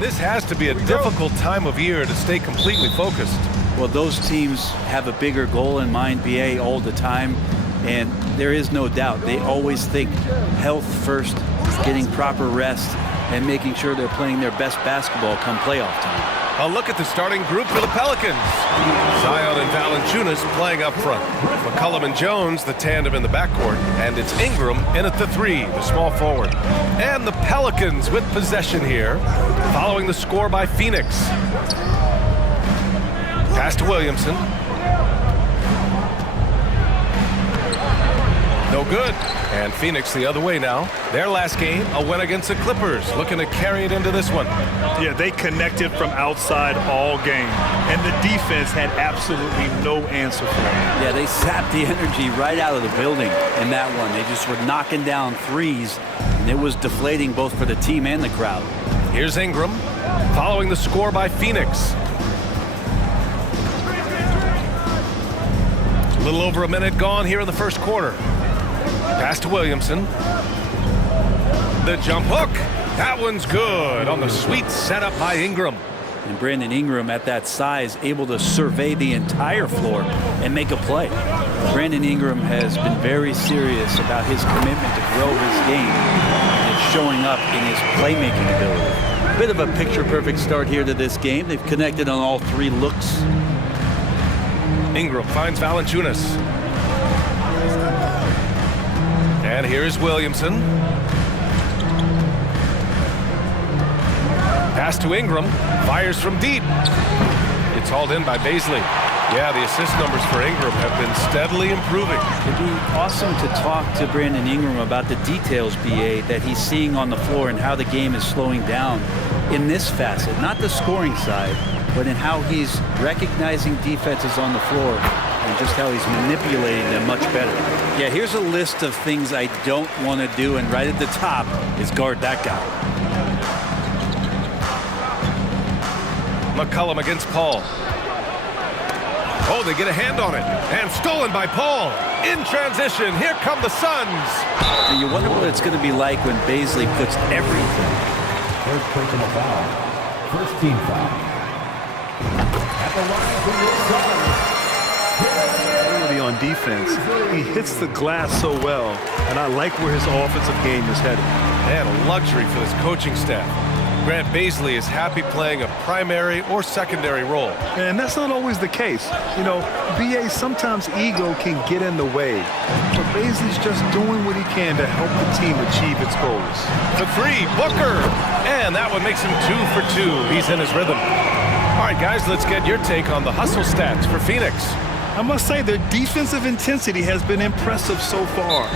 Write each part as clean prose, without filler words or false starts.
This has to be a difficult time of year to stay completely focused. Well, those teams have a bigger goal in mind, BA, all the time. And there is no doubt, they always think health first, getting proper rest, and making sure they're playing their best basketball come playoff time. A look at the starting group for the Pelicans. Zion and Valanciunas playing up front. McCollum and Jones, the tandem in the backcourt. And it's Ingram in at the 3, the small forward. And the Pelicans with possession here, following the score by Phoenix. Pass to Williamson. No good. And Phoenix the other way now. Their last game, a win against the Clippers, looking to carry it into this one. Yeah, they connected from outside all game, and the defense had absolutely no answer for it. Yeah, they sapped the energy right out of the building in that one. They just were knocking down threes, and it was deflating both for the team and the crowd. Here's Ingram, following the score by Phoenix. A little over a minute gone here in the first quarter. Pass to Williamson. The jump hook. That one's good on the sweet setup by Ingram. And Brandon Ingram at that size able to survey the entire floor and make a play. Brandon Ingram has been very serious about his commitment to grow his game, and it's showing up in his playmaking ability. Bit of a picture-perfect start here to this game. They've connected on all 3 looks. Ingram finds Valanciunas. And here's Williamson. Pass to Ingram. Fires from deep. It's hauled in by Baisley. Yeah, the assist numbers for Ingram have been steadily improving. It'd be awesome to talk to Brandon Ingram about the details, BA, that he's seeing on the floor and how the game is slowing down in this facet. Not the scoring side, but in how he's recognizing defenses on the floor and just how he's manipulating them much better. Yeah, here's a list of things I don't want to do, and right at the top is guard that guy. McCollum against Paul. Oh, they get a hand on it. And stolen by Paul. In transition, here come the Suns. And you wonder what it's going to be like when Baisley puts everything. First personal foul. First team foul. At the line for the Suns. On defense, he hits the glass so well, and I like where his offensive game is headed. And a luxury for this coaching staff. Grant Baisley is happy playing a primary or secondary role. And that's not always the case. You know, BA, sometimes ego can get in the way, but Baisley's just doing what he can to help the team achieve its goals. The 3, Booker, and that one makes him 2 for 2. He's in his rhythm. All right, guys, let's get your take on the hustle stats for Phoenix. I must say their defensive intensity has been impressive so far.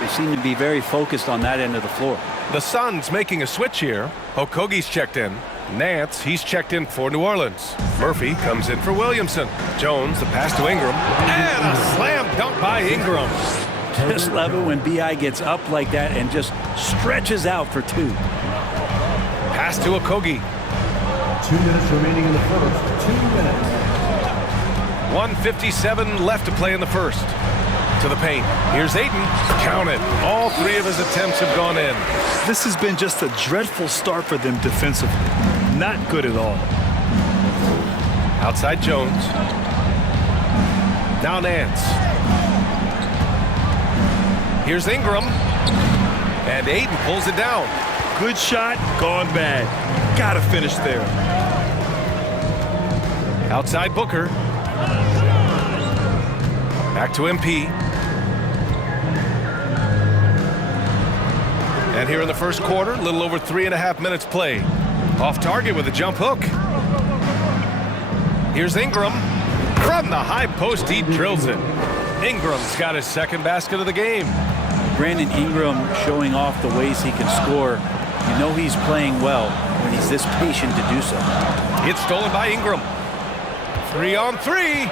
They seem to be very focused on that end of the floor. The Suns making a switch here. Okogie's checked in. Nance, he's checked in for New Orleans. Murphy comes in for Williamson. Jones, the pass to Ingram. And a slam dunk by Ingram. Just love it when BI gets up like that and just stretches out for 2. Pass to Okogie. 2 minutes remaining in the first. 2 minutes. 1:57 left to play in the first. To the paint. Here's Ayton. Count it. All 3 of his attempts have gone in. This has been just a dreadful start for them defensively. Not good at all. Outside Jones. Now Nance. Here's Ingram. And Ayton pulls it down. Good shot, gone bad. Gotta finish there. Outside Booker. Back to MP. And here in the first quarter, a little over 3.5 minutes played. Off target with a jump hook. Here's Ingram. From the high post, he drills it. Ingram's got his second basket of the game. Brandon Ingram showing off the ways he can score. You know he's playing well when he's this patient to do so. It's stolen by Ingram. 3 on 3.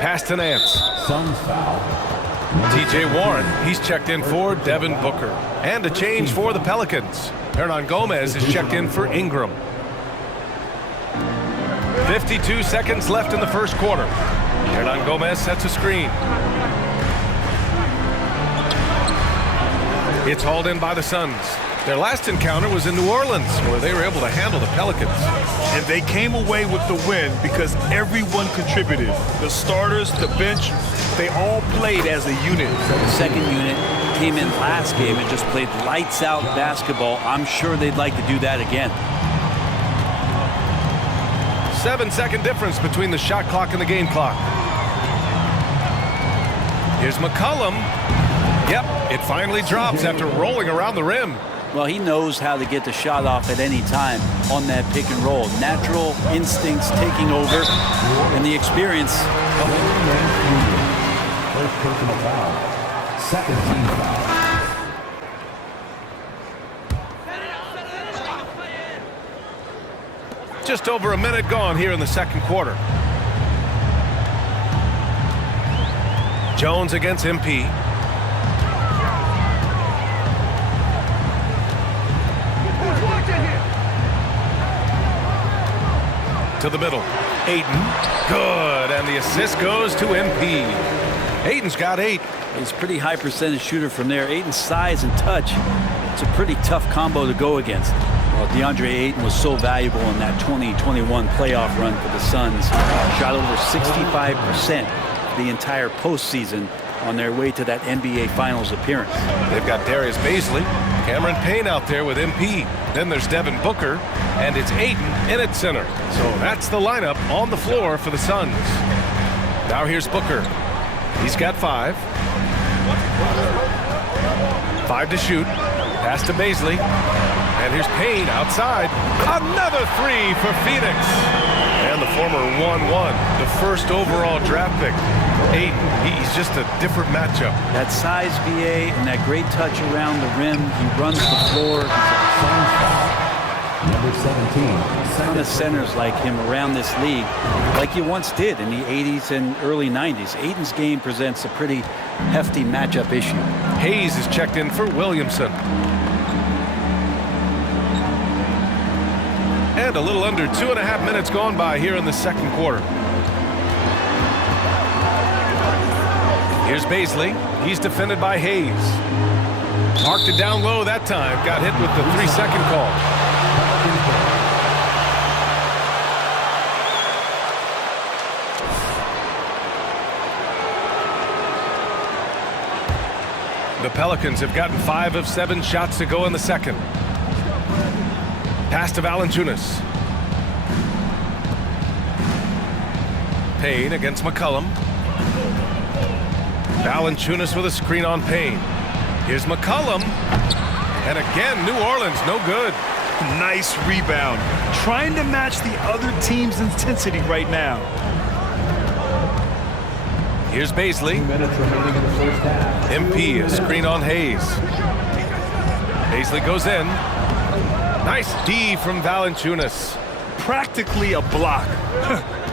Pass to Nance. Suns foul. TJ Warren, he's checked in for Devin Booker. And a change for the Pelicans. Hernan Gomez is checked in for Ingram. 52 seconds left in the first quarter. Hernan Gomez sets a screen. It's hauled in by the Suns. Their last encounter was in New Orleans, where they were able to handle the Pelicans. And they came away with the win because everyone contributed. The starters, the bench, they all played as a unit. The second unit came in last game and just played lights out basketball. I'm sure they'd like to do that again. 7-second difference between the shot clock and the game clock. Here's McCollum. Yep, it finally drops after rolling around the rim. Well, he knows how to get the shot off at any time on that pick and roll. Natural instincts taking over, and the experience. First personal foul. Second team foul. Just over a minute gone here in the second quarter. Jones against MP. To the middle. Ayton. Good. And the assist goes to MP. Ayton's got 8. He's a pretty high percentage shooter from there. Ayton's size and touch, it's a pretty tough combo to go against. Well, DeAndre Ayton was so valuable in that 2021 playoff run for the Suns. Shot over 65% the entire postseason on their way to that NBA Finals appearance. They've got Darius Baisley, Cameron Payne out there with MP. Then there's Devin Booker, and it's Ayton in at center. So that's the lineup on the floor for the Suns. Now here's Booker. He's got 5. 5 to shoot. Pass to Baisley. And here's Payne outside. Another 3 for Phoenix. And the former 1-1, the first overall draft pick. Ayton, he's just a different matchup. That size, BA, and that great touch around the rim. He runs the floor. Number 17. A ton of centers like him around this league, like you once did in the 80s and early 90s. Ayton's game presents a pretty hefty matchup issue. Hayes is checked in for Williamson. And a little under 2.5 minutes gone by here in the second quarter. Here's Baisley. He's defended by Hayes. Marked it down low that time. Got hit with the 3-second call. The Pelicans have gotten 5 of 7 shots to go in the second. Pass to Valanciunas. Payne against McCollum. Valanciunas with a screen on Payne. Here's McCollum. And again, New Orleans, no good. Nice rebound. Trying to match the other team's intensity right now. Here's Baisley. 2 minutes remaining in the first half. MP, a screen on Hayes. Baisley goes in. Nice D from Valanciunas. Practically a block.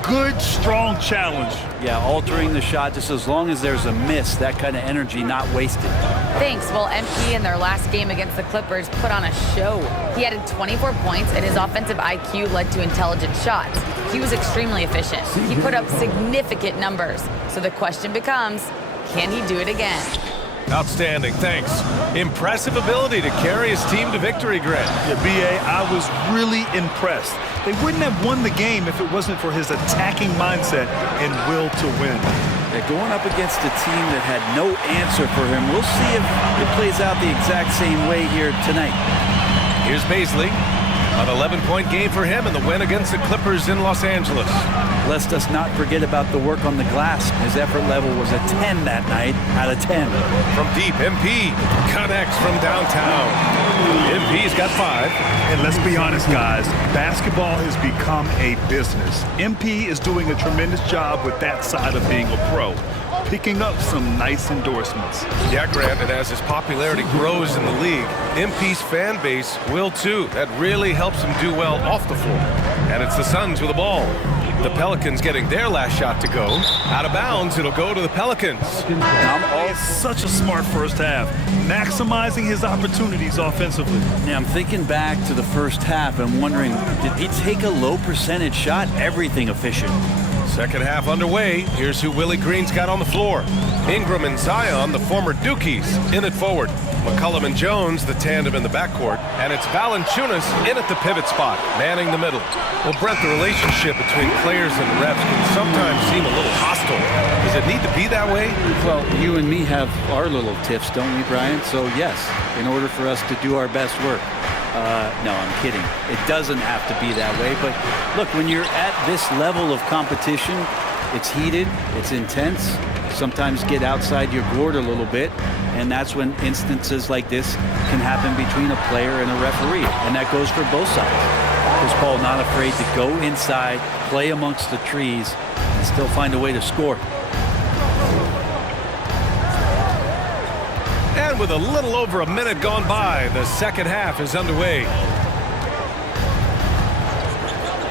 Good, strong challenge. Yeah, altering the shot just as long as there's a miss, that kind of energy not wasted. Thanks. Well, MP in their last game against the Clippers put on a show. He added 24 points, and his offensive IQ led to intelligent shots. He was extremely efficient. He put up significant numbers. So the question becomes, can he do it again? Outstanding, thanks. Impressive ability to carry his team to victory, Grant. Yeah, BA, I was really impressed. They wouldn't have won the game if it wasn't for his attacking mindset and will to win. They're going up against a team that had no answer for him. We'll see if it plays out the exact same way here tonight. Here's Baisley. An 11-point game for him in the win against the Clippers in Los Angeles. Lest us not forget about the work on the glass. His effort level was a 10 that night out of 10. From deep, MP connects from downtown. MP's got 5. And let's be honest, guys, basketball has become a business. MP is doing a tremendous job with that side of being a pro, picking up some nice endorsements. Yeah, Grant, and as his popularity grows in the league, MP's fan base will too. That really helps him do well off the floor. And it's the Suns with the ball. The Pelicans getting their last shot to go. Out of bounds, it'll go to the Pelicans. It's such a smart first half, maximizing his opportunities offensively. Now, I'm thinking back to the first half and wondering, did he take a low percentage shot? Everything efficient. Second half underway. Here's who Willie Green's got on the floor. Ingram and Zion, the former Dukies, in at forward. McCollum and Jones, the tandem in the backcourt. And it's Valanciunas in at the pivot spot, manning the middle. Well, Brent, the relationship between players and refs can sometimes seem a little hostile. Does it need to be that way? Well, you and me have our little tiffs, don't we, Brian? So, yes, in order for us to do our best work. No, I'm kidding. It doesn't have to be that way. But look, when you're at this level of competition, it's heated, it's intense. Sometimes get outside your gourd a little bit. And that's when instances like this can happen between a player and a referee. And that goes for both sides. Chris Paul not afraid to go inside, play amongst the trees, and still find a way to score. And with a little over a minute gone by, the second half is underway.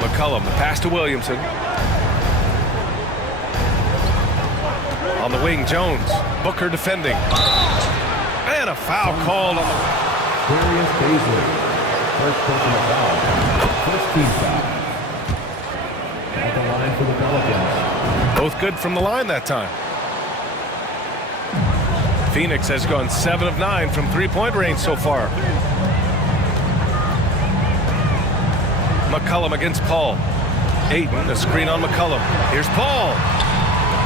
McCollum, the pass to Williamson. On the wing, Jones. Booker defending. And a foul called on the... Darius Baisley. First personal foul. First team foul. At the line for the Pelicans. Both good from the line that time. Phoenix has gone 7 of 9 from three-point range so far. McCollum against Paul. Ayton, a screen on McCollum. Here's Paul.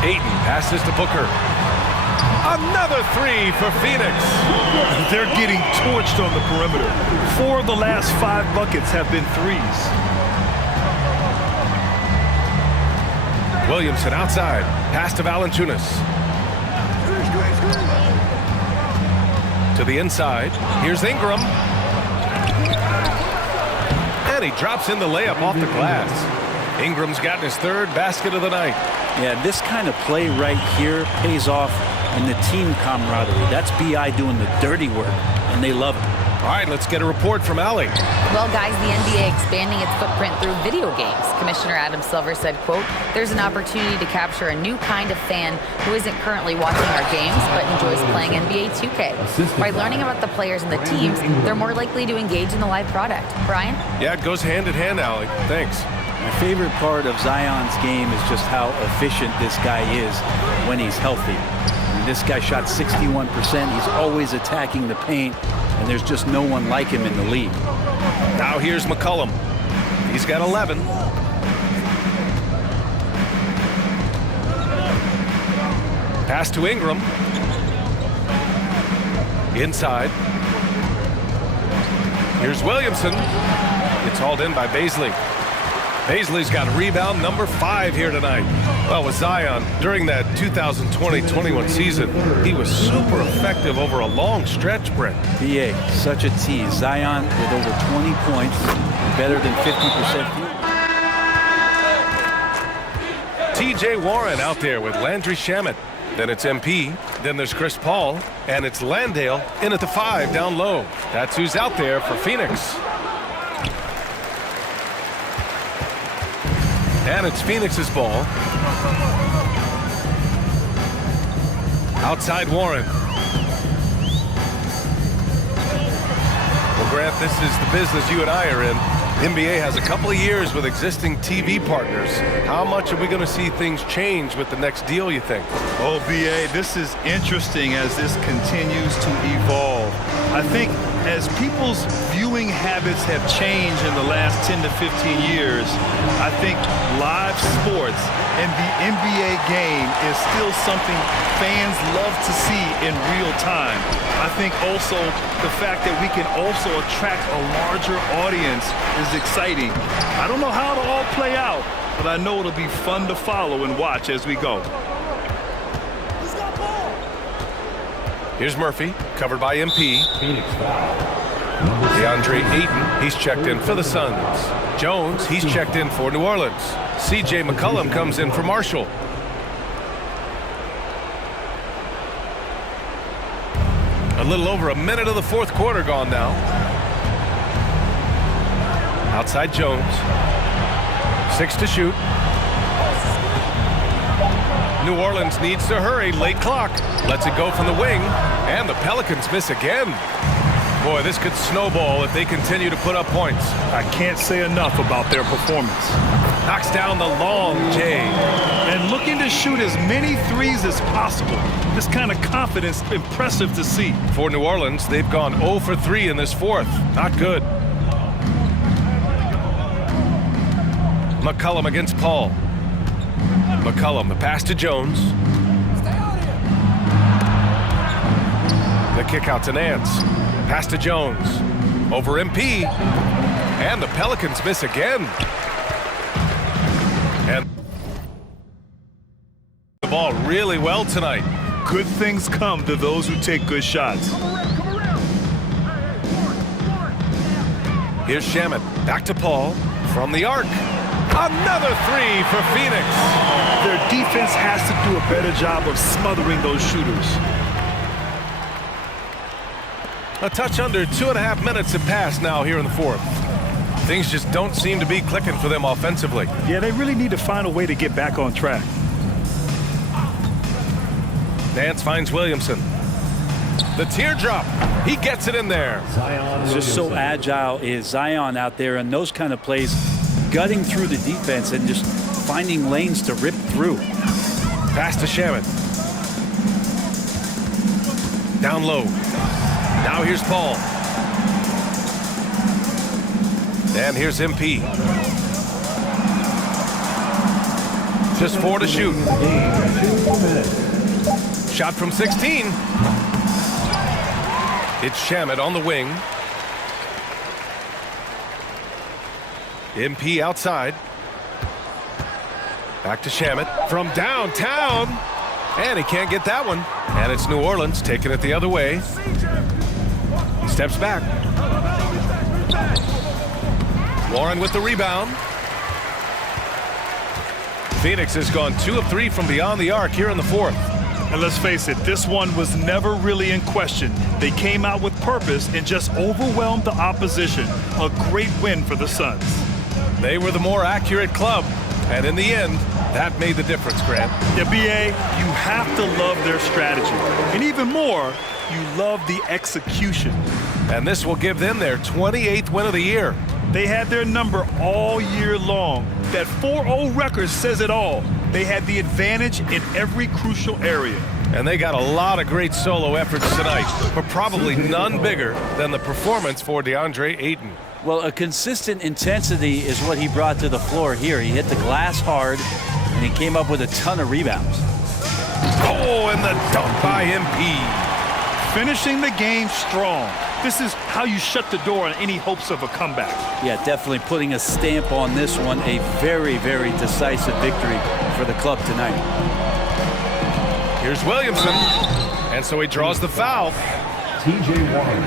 Ayton passes to Booker. Another three for Phoenix. They're getting torched on the perimeter. 4 of the last 5 buckets have been threes. Williamson outside. Pass to Valanciunas. To the inside. Here's Ingram. And he drops in the layup off the glass. Ingram's gotten his 3rd basket of the night. Yeah, this kind of play right here pays off in the team camaraderie. That's B.I. doing the dirty work, and they love it. All right, let's get a report from Allie. Well, guys, the NBA expanding its footprint through video games. Commissioner Adam Silver said, quote, "There's an opportunity to capture a new kind of fan who isn't currently watching our games but enjoys playing NBA 2K. By learning about the players and the teams, they're more likely to engage in the live product." Brian? Yeah, it goes hand in hand, Allie. Thanks. My favorite part of Zion's game is just how efficient this guy is when he's healthy. I mean, this guy shot 61%. He's always attacking the paint, and there's just no one like him in the league. Now here's McCollum. He's got 11. Pass to Ingram. Inside. Here's Williamson. It's hauled in by Baisley. Baisley's got rebound number 5 here tonight. Well, with Zion, during that 2020-21 season, he was super effective over a long stretch, Brent. B.A., such a tease. Zion with over 20 points, better than 50%. T.J. Warren out there with Landry Shamet. Then it's MP. Then there's Chris Paul. And it's Landale in at the 5 down low. That's who's out there for Phoenix. And it's Phoenix's ball. Outside Warren. Well, Grant, this is the business you and I are in. NBA has a couple of years with existing TV partners. How much are we going to see things change with the next deal, you think? Oh, B.A., this is interesting as this continues to evolve. I think as people's viewing habits have changed in the last 10 to 15 years, I think live sports and the NBA game is still something fans love to see in real time. I think also the fact that we can also attract a larger audience is exciting. I don't know how it'll all play out, but I know it'll be fun to follow and watch as we go. Here's Murphy, covered by MP. DeAndre Ayton, he's checked in for the Suns. Jones, he's checked in for New Orleans. C.J. McCollum comes in for Marshall. A little over a minute of the 4th quarter gone now. Outside Jones. 6 to shoot. New Orleans needs to hurry. Late clock. Lets it go from the wing. And the Pelicans miss again. Boy, this could snowball if they continue to put up points. I can't say enough about their performance. Knocks down the long J. looking to shoot as many threes as possible. This kind of confidence, impressive to see. For New Orleans, they've gone 0 for 3 in this fourth. Not good. McCollum against Paul. McCollum, the pass to Jones. The kick out to Nance. Pass to Jones. Over MP. And the Pelicans miss again. And the ball really well tonight. Good things come to those who take good shots. Here's Shamet. Back to Paul. From the arc. Another three for Phoenix. Their defense has to do a better job of smothering those shooters. A touch under 2.5 minutes have passed now here in the fourth. Things just don't seem to be clicking for them offensively. Yeah, they really need to find a way to get back on track. Nance finds Williamson. The teardrop. He gets it in there. Just so agile is Zion out there in those kind of plays, gutting through the defense and just finding lanes to rip through. Pass to Shamet. Down low. Now here's Paul. And here's MP. Just 4 to shoot. Shot from 16. It's Shamet on the wing. MP outside. Back to Shamet from downtown. And he can't get that one. And it's New Orleans taking it the other way. Steps back. Warren with the rebound. Phoenix has gone 2 of 3 from beyond the arc here in the fourth. And let's face it, this one was never really in question. They came out with purpose and just overwhelmed the opposition. A great win for the Suns. They were the more accurate club. And in the end, that made the difference, Grant. Yeah, B.A., you have to love their strategy. And even more, you love the execution. And this will give them their 28th win of the year. They had their number all year long. That 4-0 record says it all. They had the advantage in every crucial area. And they got a lot of great solo efforts tonight, but probably none bigger than the performance for DeAndre Ayton. Well, a consistent intensity is what he brought to the floor here. He hit the glass hard, and he came up with a ton of rebounds. Oh, and the dunk by MP. Finishing the game strong. This is how you shut the door on any hopes of a comeback. Yeah, definitely putting a stamp on this one. A very, very decisive victory for the club tonight. Here's Williamson. And so he draws the foul. T.J. Warren,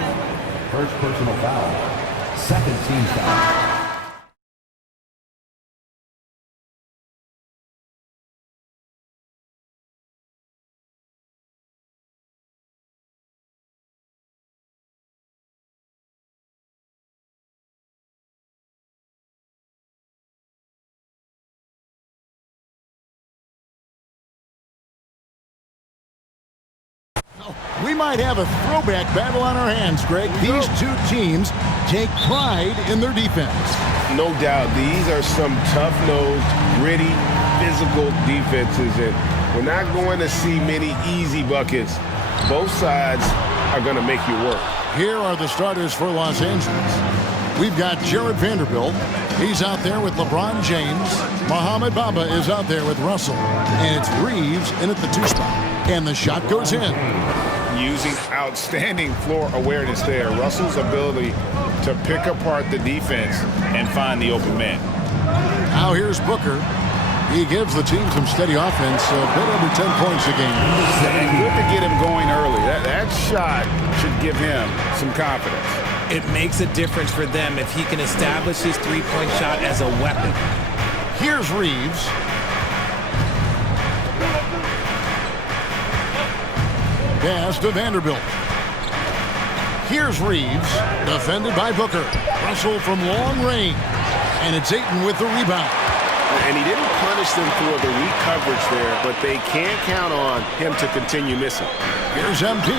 first personal foul, second team foul. We might have a throwback battle on our hands, Greg. These two teams take pride in their defense. No doubt, these are some tough-nosed, gritty, physical defenses, and we're not going to see many easy buckets. Both sides are going to make you work. Here are the starters for Los Angeles. We've got Jared Vanderbilt. He's out there with LeBron James. Mohamed Bamba is out there with Russell. And it's Reeves in at the 2 spot. And the shot goes in. Using outstanding floor awareness there. Russell's ability to pick apart the defense and find the open man. Now here's Booker. He gives the team some steady offense, a bit under 10 points a game. And good to get him going early. That shot should give him some confidence. It makes a difference for them if he can establish his three-point shot as a weapon. Here's Reeves. Pass to Vanderbilt. Here's Reeves, defended by Booker. Russell from long range. And it's Ayton with the rebound. And he didn't punish them for the weak coverage there, but they can't count on him to continue missing. Here's MP.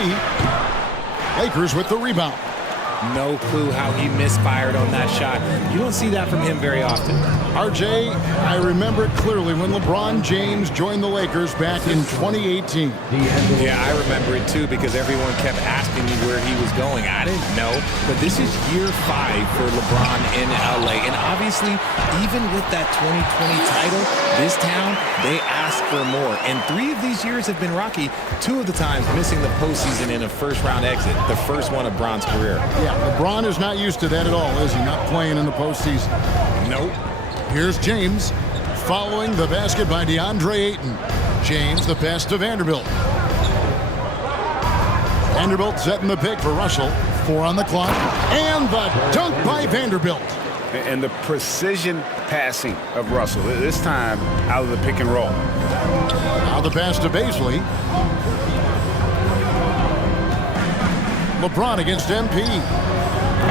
Lakers with the rebound. No clue how he misfired on that shot. You don't see that from him very often. RJ, I remember it clearly when LeBron James joined the Lakers back in 2018. Yeah, I remember it too because everyone kept asking me where he was going. I didn't know, but this is year 5 for LeBron in LA. And obviously, even with that 2020 title, this town, they ask for more. And 3 of these years have been rocky. 2 of the times missing the postseason in a first-round exit, the first one of Bron's career. Yeah, LeBron is not used to that at all, is he? Not playing in the postseason. Nope. Here's James following the basket by DeAndre Ayton. James, the pass to Vanderbilt. Vanderbilt setting the pick for Russell. 4 on the clock. And the dunk by Vanderbilt. And the precision passing of Russell, this time out of the pick and roll. Now the pass to Baisley. LeBron against MP.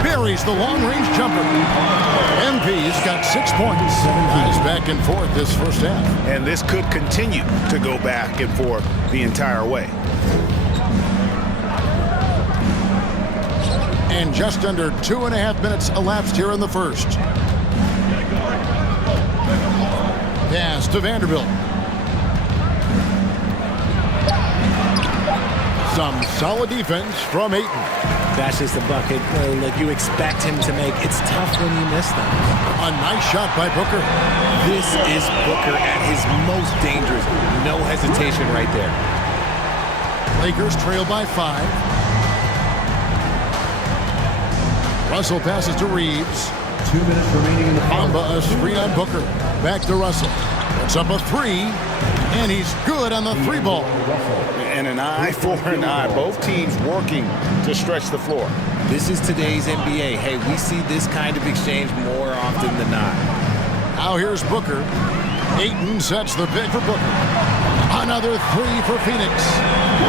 Buries the long-range jumper. MP's got 6 points. He's back and forth this first half. And this could continue to go back and forth the entire way. And just under 2.5 minutes elapsed here in the first. Pass to Vanderbilt. Some solid defense from Ayton. That's just a bucket like you expect him to make. It's tough when you miss them. A nice shot by Booker. This is Booker at his most dangerous. No hesitation right there. Lakers trail by 5. Russell passes to Reeves. 2 minutes remaining in the Bamba a screen on Booker. Back to Russell. Puts up a 3. And he's good on the 3 ball. And an eye for an eye. Both teams working to stretch the floor. This is today's NBA. Hey, we see this kind of exchange more often than not. Now here's Booker. Ayton sets the pick for Booker. Another 3 for Phoenix.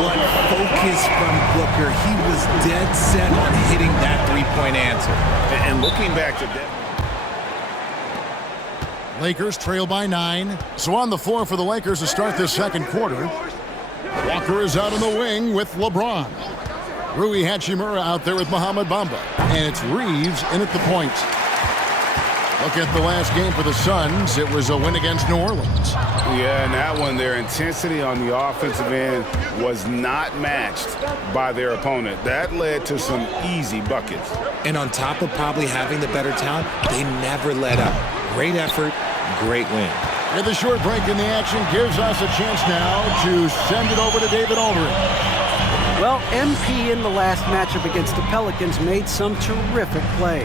What focus from Booker. He was dead set on hitting that three-point answer. And looking back to that. Lakers trail by 9. So on the floor for the Lakers to start this second quarter. Walker is out on the wing with LeBron. Rui Hachimura out there with Mohamed Bamba. And it's Reeves in at the point. Look at the last game for the Suns. It was a win against New Orleans. Yeah, and that one, their intensity on the offensive end was not matched by their opponent. That led to some easy buckets. And on top of probably having the better talent, they never let up. Great effort, great win. And the short break in the action gives us a chance now to send it over to David Aldridge. Well, MP in the last matchup against the Pelicans made some terrific plays.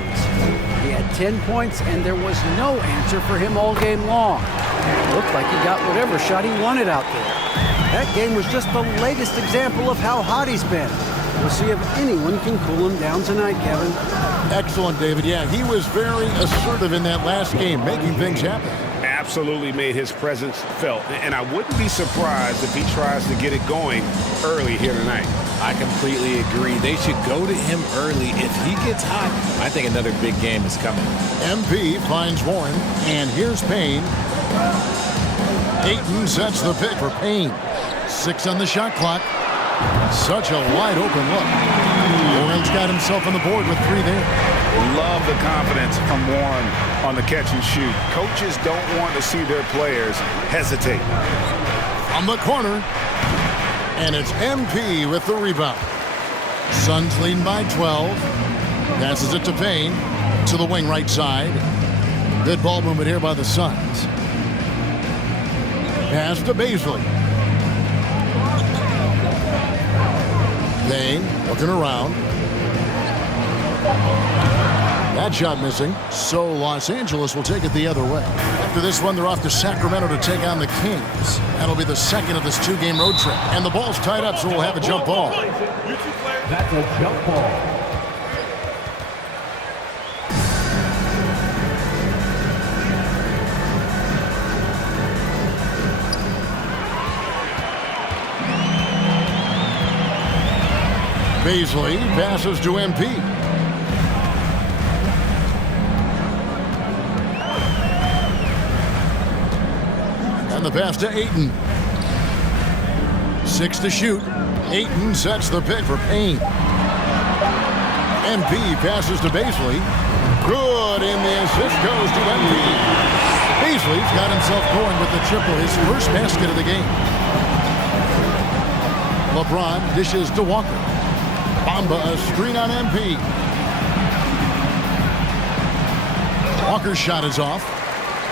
He had 10 points, and there was no answer for him all game long. It looked like he got whatever shot he wanted out there. That game was just the latest example of how hot he's been. We'll see if anyone can cool him down tonight, Kevin. Excellent, David. Yeah, he was very assertive in that last game, making things happen. Absolutely made his presence felt. And I wouldn't be surprised if he tries to get it going early here tonight. I completely agree. They should go to him early. If he gets hot, I think another big game is coming. MP finds Warren, and here's Payne. Ayton sets the pick for Payne. 6 on the shot clock. Such a wide open look. Warren's got himself on the board with 3 there. Love the confidence from Warren on the catch and shoot. Coaches don't want to see their players hesitate. On the corner. And it's MP with the rebound. Suns leading by 12. Passes it to Payne. To the wing right side. Good ball movement here by the Suns. Pass to Baisley. Payne looking around. That shot missing. So Los Angeles will take it the other way. After this one, they're off to Sacramento to take on the Kings. That'll be the second of this 2-game road trip. And the ball's tied up, so we'll have a jump ball. That's a jump ball. Baisley passes to MP. And the pass to Ayton. 6 to shoot. Ayton sets the pick for Payne. MP passes to Baisley. Good, and the assist goes to MP. Baisley's got himself going with the triple, his first basket of the game. LeBron dishes to Walker. Bamba a screen on MP. Walker's shot is off.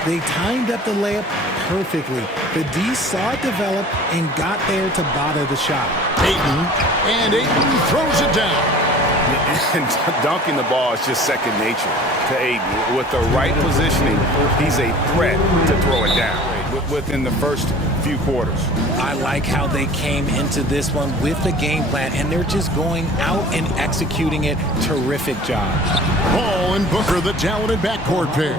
They timed up the layup perfectly. The D saw it develop and got there to bother the shot. Ayton throws it down. And dunking the ball is just second nature to Ayton. With the right positioning, he's a threat to throw it down within the first few quarters. I like how they came into this one with the game plan, and they're just going out and executing it. Terrific job. Paul and Booker, the talented backcourt pair.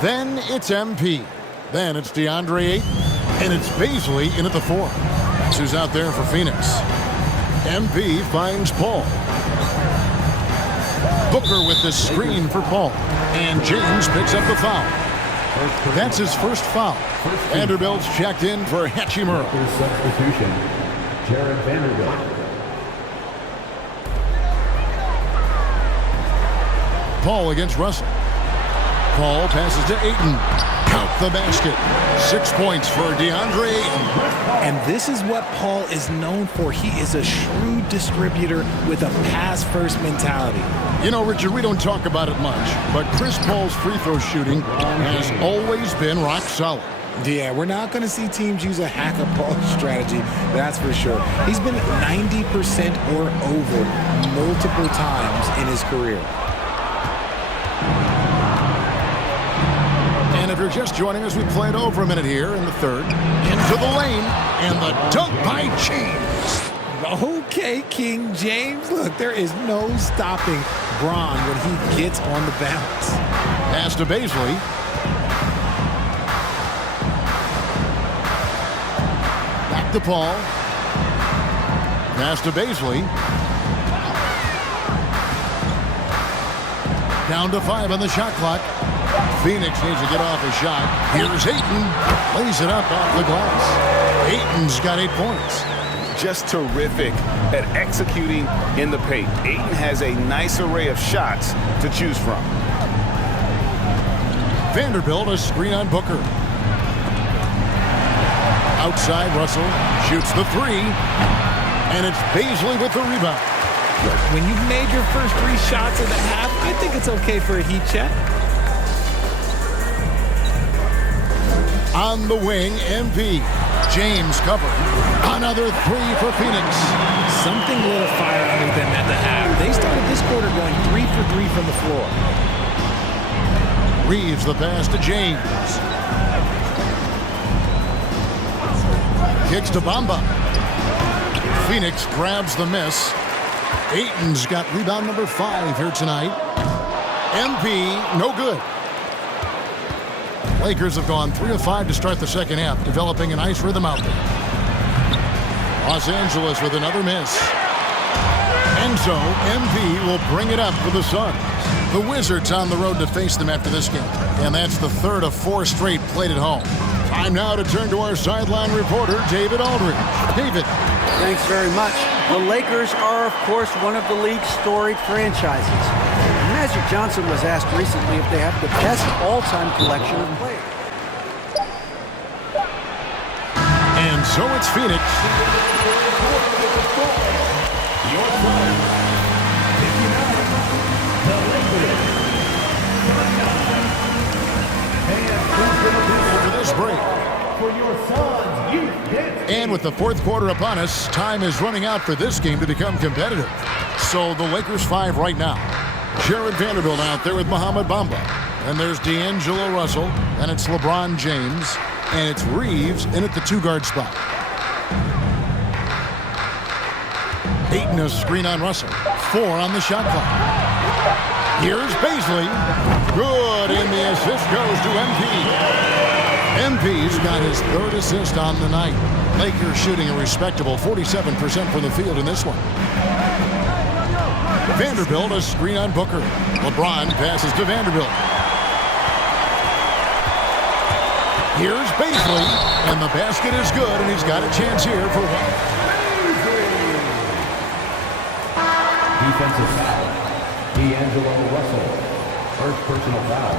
Then it's MP. Then it's DeAndre Ayton. And it's Baisley in at the 4. That's who's out there for Phoenix. MP finds Paul. Booker with the screen for Paul. And James picks up the foul. That's his first foul. Vanderbilt's checked in for Hachimura. Substitution, Jared Vanderbilt. Paul against Russell. Paul passes to Ayton. Count the basket. 6 points for DeAndre Ayton. And this is what Paul is known for. He is a shrewd distributor with a pass-first mentality. You know, Richard, we don't talk about it much, but Chris Paul's free throw shooting has always been rock solid. Yeah, we're not going to see teams use a hack-a-Paul strategy, that's for sure. He's been 90% or over multiple times in his career. And if you're just joining us, we played over a minute here in the third. Into the lane, and the dunk by James. Okay, King James. Look, there is no stopping Bron when he gets on the bounce. Pass to Baisley. Back to Paul. Pass to Baisley. Down to 5 on the shot clock. Phoenix needs to get off a shot. Here's Ayton. Lays it up off the glass. Ayton's got 8 points. Just terrific at executing in the paint. Ayton has a nice array of shots to choose from. Vanderbilt a screen on Booker. Outside, Russell shoots the 3. And it's Baisley with the rebound. When you've made your first 3 shots of the half, I think it's okay for a heat check. On the wing, MP. James covering. Another 3 for Phoenix. Something lit a fire under them at the half. They started this quarter going 3 for 3 from the floor. Reeves the pass to James. Kicks to Bamba. Phoenix grabs the miss. Ayton's got rebound number 5 here tonight. MP, no good. Lakers have gone 3 of 5 to start the second half, developing a nice rhythm out there. Los Angeles with another miss. And so, MP will bring it up for the Suns. The Wizards on the road to face them after this game. And that's the 3rd of 4 straight played at home. Time now to turn to our sideline reporter, David Aldridge. David. Thanks very much. The Lakers are, of course, one of the league's storied franchises. Magic Johnson was asked recently if they have the best all-time collection of players. And so it's Phoenix. For this break. And with the 4th quarter upon us, time is running out for this game to become competitive. So the Lakers 5 right now. Jared Vanderbilt out there with Mohamed Bamba. And there's D'Angelo Russell. And it's LeBron James. And it's Reeves in at the 2-guard spot. Ayton a screen on Russell. 4 on the shot clock. Here's Baisley. Good, and the assist goes to MP. MP's got his 3rd assist on the night. Lakers shooting a respectable 47% from the field in this one. Vanderbilt a screen on Booker. LeBron passes to Vanderbilt. Here's Baisley, and the basket is good, and he's got a chance here for one. Defensive foul. D'Angelo Russell. First personal foul.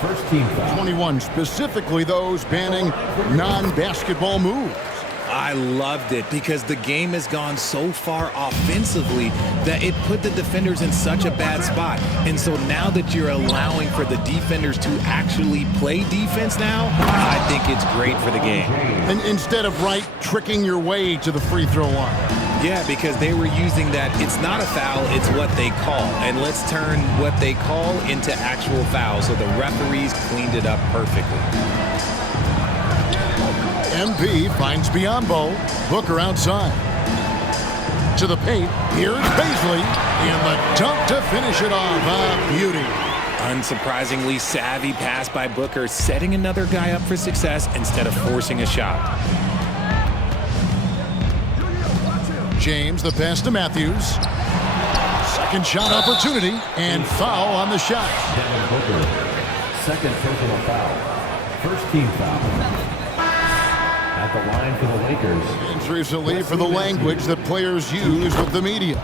First team foul. 21 specifically those banning non-basketball moves. I loved it because the game has gone so far offensively that it put the defenders in such a bad spot. And so now that you're allowing for the defenders to actually play defense now, I think it's great for the game. And instead of tricking your way to the free throw line. Yeah, because they were using that it's not a foul, it's what they call. And let's turn what they call into actual fouls. So the referees cleaned it up perfectly. MP finds Biyombo. Booker outside. To the paint. Here's Paisley. And the dunk to finish it off. A beauty. Unsurprisingly savvy pass by Booker, setting another guy up for success instead of forcing a shot. James, the pass to Matthews. Second shot opportunity. And foul on the shot. Devin Booker. Second personal foul. First team foul. At the line for the Lakers. It's recently for the language that players use with the media.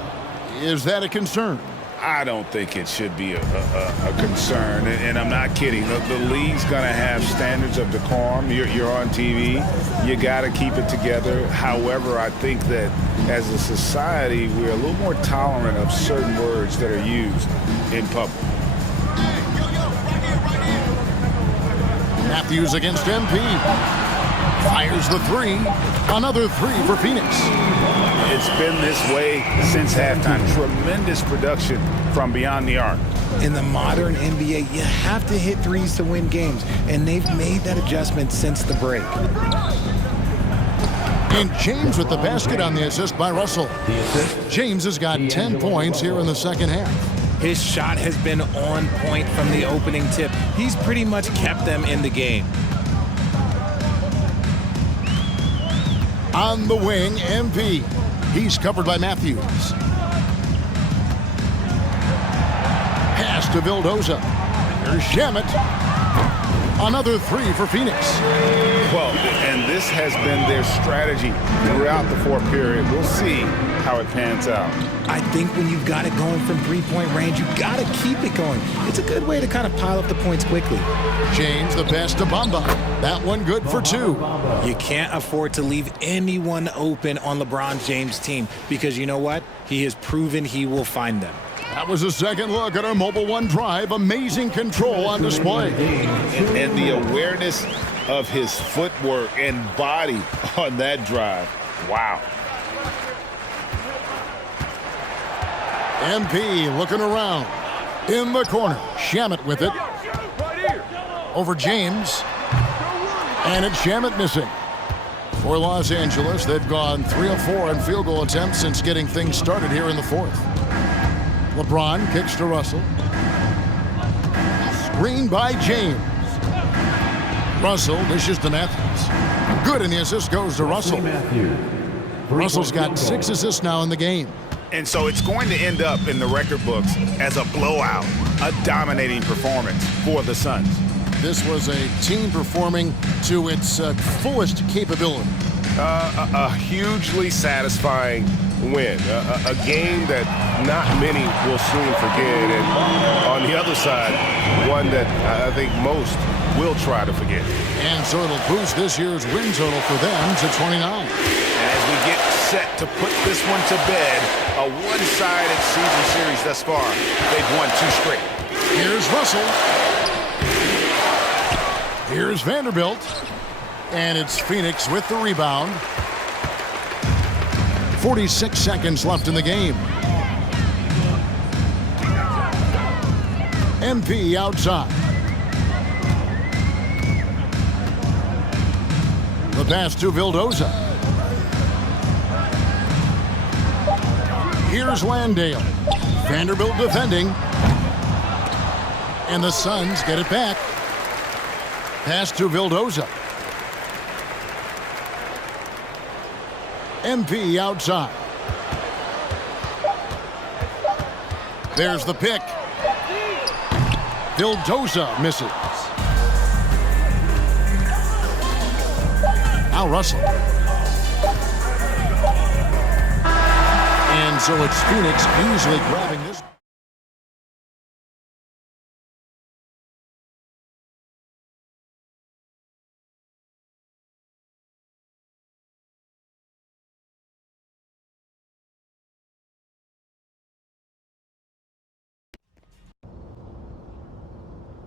Is that a concern? I don't think it should be a concern, and I'm not kidding. The league's going to have standards of decorum. You're on TV. You got to keep it together. However, I think that as a society, we're a little more tolerant of certain words that are used in public. Matthews against MP. Fires the three. Another three for Phoenix. It's been this way since halftime. Tremendous production from beyond the arc. In the modern NBA, you have to hit threes to win games, and they've made that adjustment since the break. And James with the basket on the assist by Russell. James has got 10 points here in the second half. His shot has been on point from the opening tip. He's pretty much kept them in the game. On the wing, MP. He's covered by Matthews. Pass to Vildoza. Here's Shamet. Another three for Phoenix. Well, and this has been their strategy throughout the fourth period. We'll see how it pans out. I think when you've got it going from three-point range, you've got to keep it going. It's a good way to kind of pile up the points quickly. James the pass to Bamba. That one good for two. You can't afford to leave anyone open on LeBron James' team because you know what? He has proven he will find them. That was a second look at our Mobile One drive. Amazing control on display. And the awareness of his footwork and body on that drive. Wow. MP looking around. In the corner. Shamet with it. Over James. And it's Shamet missing. For Los Angeles, they've gone 3 of 4 in field goal attempts since getting things started here in the fourth. LeBron kicks to Russell. Screen by James. Russell dishes to Matthews. Good, and the assist goes to Russell. Russell's got 6 assists now in the game. And so it's going to end up in the record books as a blowout, a dominating performance for the Suns. This was a team performing to its fullest capability. A hugely satisfying win, a game that not many will soon forget, and on the other side, one that I think most will try to forget. And so it'll boost this year's win total for them to 29. And as we get set to put this one to bed, a one-sided season series thus far, they've won 2 straight. Here's Russell. Here's Vanderbilt. And it's Phoenix with the rebound. 46 seconds left in the game. MP outside. The pass to Vildoza. Here's Landale. Vanderbilt defending. And the Suns get it back. Pass to Vildoza. MP outside. There's the pick. Vildoza misses. Now Russell. And so it's Phoenix easily grabbing this.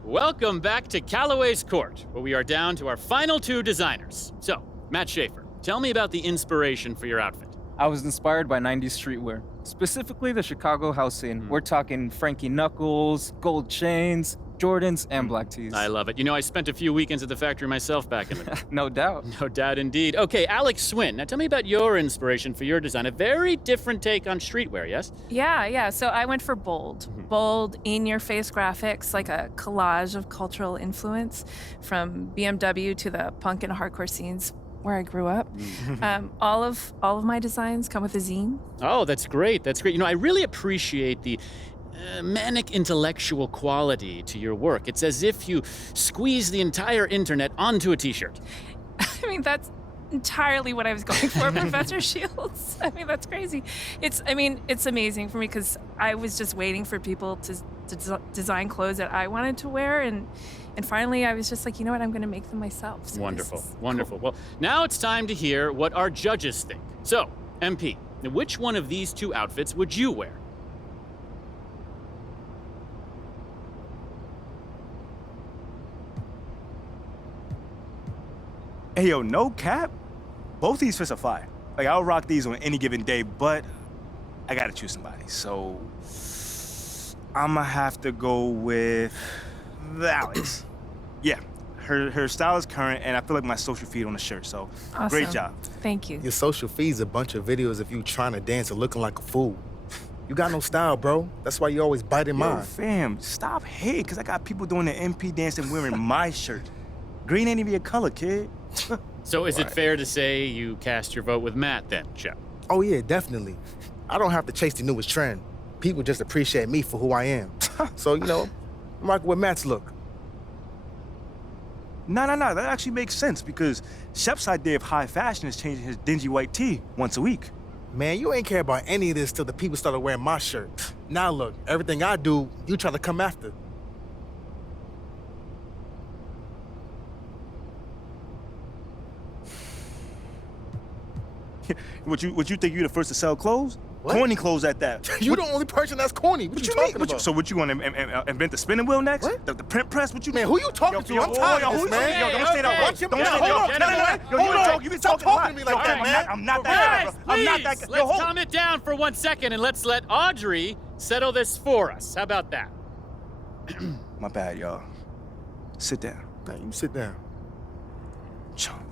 Welcome back to Callaway's Court, where we are down to our final 2 designers. So, Matt Schaefer, tell me about the inspiration for your outfit. I was inspired by 90s streetwear, specifically the Chicago house scene. We're talking Frankie Knuckles, gold chains, Jordans, and black tees. I love it. You know, I spent a few weekends at the factory myself back in the day. No doubt. No doubt indeed. Okay, Alex Swin, now tell me about your inspiration for your design. A very different take on streetwear, yes? Yeah. So I went for bold. Bold, in-your-face graphics, like a collage of cultural influence from BMW to the punk and hardcore scenes where I grew up. All of my designs come with a zine. Oh, that's great. That's great. You know, I really appreciate the manic intellectual quality to your work. It's as if you squeeze the entire internet onto a t-shirt. I mean, that's entirely what I was going for, Professor Shields. I mean, that's crazy. It's amazing for me because I was just waiting for people to design clothes that I wanted to wear, and finally I was just like, you know what, I'm going to make them myself. So Wonderful. Cool. Well, now it's time to hear what our judges think. So, MP, which one of these 2 outfits would you wear? Hey, yo, no cap. Both these fits are fire. Like, I'll rock these on any given day, but I gotta choose somebody. So, I'ma have to go with Alex. Yeah, her style is current, and I feel like my social feed on the shirt, so awesome. Great job. Thank you. Your social feed's a bunch of videos of you trying to dance and looking like a fool. You got no style, bro. That's why you always biting mine. Fam, stop hating, because I got people doing the MP dance and wearing my shirt. Green ain't even your color, kid. So is it fair to say you cast your vote with Matt then, Shep? Oh yeah, definitely. I don't have to chase the newest trend. People just appreciate me for who I am. So, you know, I'm rocking with Matt's look. No, that actually makes sense because Shep's idea of high fashion is changing his dingy white tee once a week. Man, you ain't care about any of this till the people started wearing my shirt. Now look, everything I do, you try to come after. What you think you're the first to sell clothes? What? Corny clothes at that. You the only person that's corny. What you talking about? So what you want to invent the spinning wheel next? What? The print press? What you? Man, who you talking to? I'm tired of this, man. Yo, don't say that. Watch your Don't mouth. say that. Hold on. You been Stop talking talking to me like that, man. I'm not that guy, bro. I'm not that guy. Let's calm it down for 1 second and let's let Audrey settle this for us. How about that? My bad, y'all. Sit down. Nah, you sit down. Chum.